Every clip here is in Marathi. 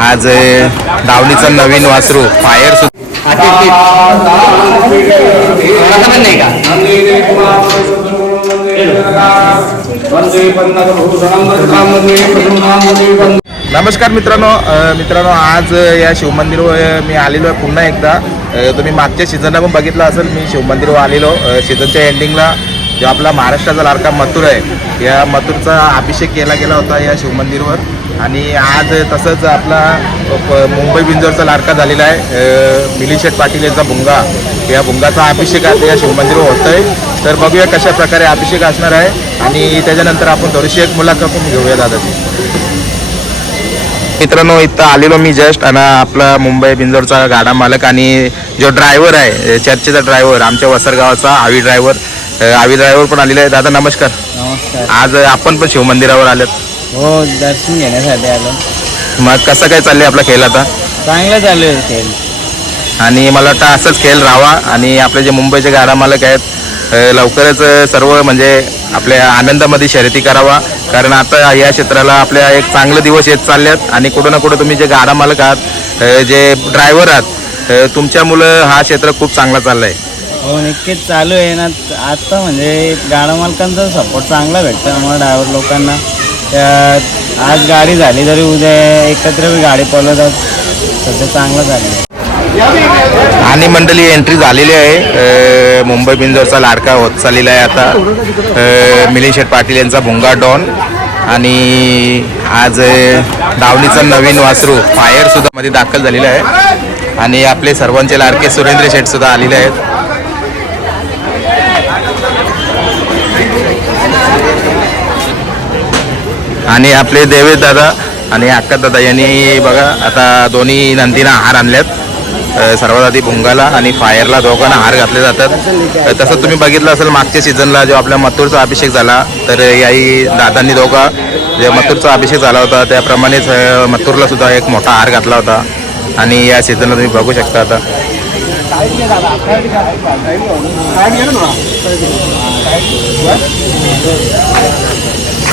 आज दावणीचं नवीन वासरू फायर नमस्कार मित्रांनो मित्रांनो आज या शिवमंदिर मी आलेलो आहे पुन्हा एकदा. तुम्ही मागच्या सीझनला पण बघितलं असेल मी शिवमंदिरवर आलेलो. सीझनच्या एंडिंगला जो आपला महाराष्ट्राचा लाडका मथुर आहे या मथुरचा अभिषेक केला गेला होता या शिवमंदिरवर. आणि आज तसंच आपला मुंबई बिंजोरचा लाडका झालेला आहे शेठ पाटील यांचा भुंगा. या भुंगाचा अभिषेक आज या शिवमंदिरवर होत आहे तर बघूया कशा प्रकारे अभिषेक असणार आहे. आणि त्याच्यानंतर आपण थोडीशी एक मुलाखत पण घेऊया दादाची मित्रांनो इथं आलेलो मी जस्ट आणि आपला मुंबई बिंजोरचा गाडा मालक आणि जो ड्रायव्हर आहे चर्चेचा ड्रायव्हर आमच्या वसरगावाचा आवी ड्रायव्हर आवी ड्रायव्हर पण आलेले आहे दादा नमस्कार. नमस्कार. आज आपण पण शिवमंदिरावर आलेत. हो दर्शन घेण्यासाठी आलो. मग कसं काय चाललंय आपला खेळ आता? चांगलं चालू आहे खेळ. आणि मला वाटतं असंच खेळ राहावा आणि आपले जे मुंबईचे गाडा मालक आहेत अ, लवकरच सर्व म्हणजे आपल्या आनंदामध्ये शर्यती करावा. कारण आता या क्षेत्राला आपल्या एक चांगले दिवस येत चालल्यात आणि कुठं ना कुठं तुम्ही जे गाडा मालक आहात अ, जे ड्रायव्हर आहात अ, तुमच्यामुळं हा क्षेत्र खूप चांगला चालला आहे हो नक्कीच चालू आहे ना. आता म्हणजे गाडा मालकांचा सपोर्ट चांगला भेटतो आम्हाला ड्रायव्हर लोकांना. आज गाडी झाली तरी उद्या एकत्र गाडी पळवतात सध्या चांगलं झालं. आणि मंडळी एंट्री झालेली आहे. मुंबई बिंजोरचा लाडका होत चाललेला आहे आता. अ, मिलिंद शेठ पाटील यांचा भुंगा डॉन. आणि आज अ, दावणीचं नवीन वासरू फायर सुद्धा मध्ये दाखल झालेलं आहे. आणि आपले सर्वांचे लाडके सुरेंद्र शेठ सुद्धा आलेले आहेत. आणि आपले देवेश दादा आणि अक्का दादा यांनी बघा आता दोन्ही नंदीना हार आणल्यात. सर्वात आधी भुंगाला आणि फायरला दोघांना हार घातले जातात. तसं तुम्ही बघितलं असेल मागच्या सीझनला जो आपल्या मथुरचा अभिषेक झाला तर याही दादांनी दोघा जे मथुरचा अभिषेक झाला होता त्याप्रमाणेच अ, मथुरला सुद्धा एक मोठा हार घातला होता. आणि या सीझनला तुम्ही बघू शकता आता.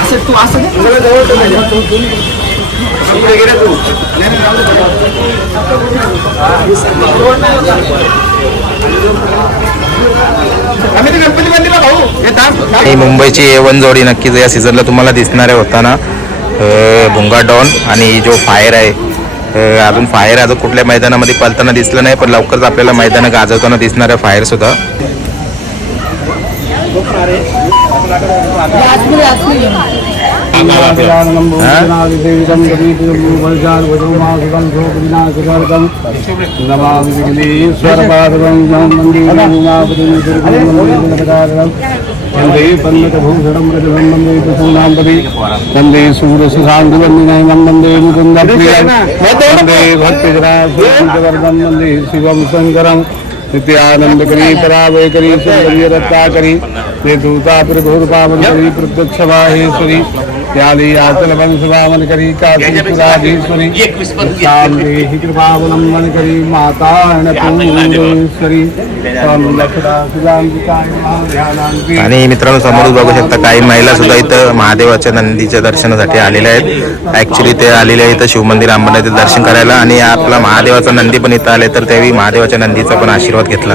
আসে তু আসে गेले तू आम्ही तर गणपती मंदिरला भाऊ मुंबईची ए वन जोडी नक्कीच या सीझनला तुम्हाला दिसणार आहे होताना भुंगा डॉन आणि जो फायर आहे अजून फायर अजून कुठल्या मैदानामध्ये पलताना दिसलं नाही पण लवकरच आपल्याला मैदान गाजवताना दिसणार आहे फायर सुद्धा. वन्दे पन्नतभूषणं रजतं वन्दे प्रसूनाम्बरे वन्दे सूरसुशान्तिवन्दिनयनं वन्दे मुकुन्दप्रियं वन्दे भक्तिजनाशोकवर्धं वन्दे शिवं शङ्करं नित्यानन्दकरी परावयकरी सुन्दर्यरत्नाकरी ते दूताप्रभुर्पावनकरी प्रत्यक्षमाहेश्वरी त्याली आचल वंशवामन करी काशीपुराधीश्वरी। देहि कृपावलंबन करी माता ध्यानांती आणि मित्रांनो समोर बघू शकता काही महिला सुद्धा इथं महादेवाच्या नंदीच्या दर्शनासाठी आलेल्या आहेत. ऍक्च्युली ते आलेले आहेत शिवमंदिर अंबरनाथचं दर्शन करायला. आणि आपला महादेवाचा नंदी पण इथं आले तर त्यावेळी महादेवाच्या नंदीचा पण आशीर्वाद घेतला.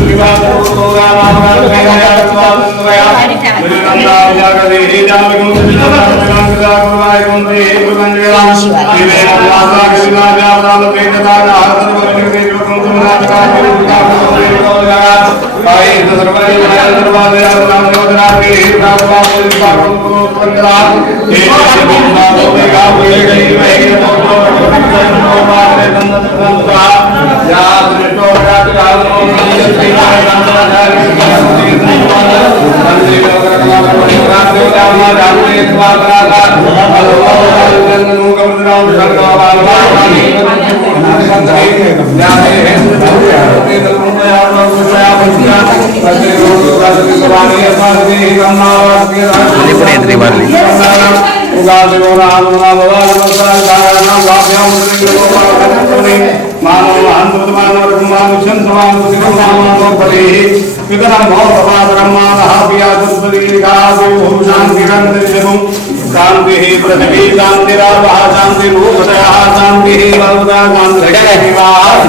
शिवाय शंभो शांति पृथ्वी शांतिरावः शांति भूतयः शांति सर्वदा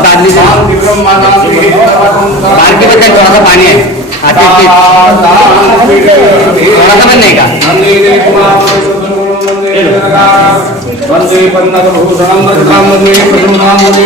शांति शांति ब्रह्म शांति बारकी में थोड़ा सा पानी है आते थोड़ा सा नहीं का वंदे पन्नकभूषणं वज्रं वन्दे प्रसन्नां वन्दे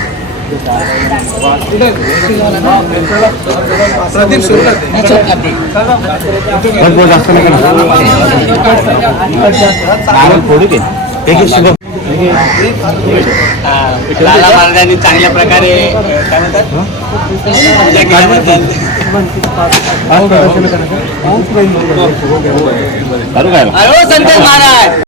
लाला महाराजांनी चांगल्या प्रकारे काय म्हणतात पूजा केल्याबद्दल अरे हो संतोष महाराज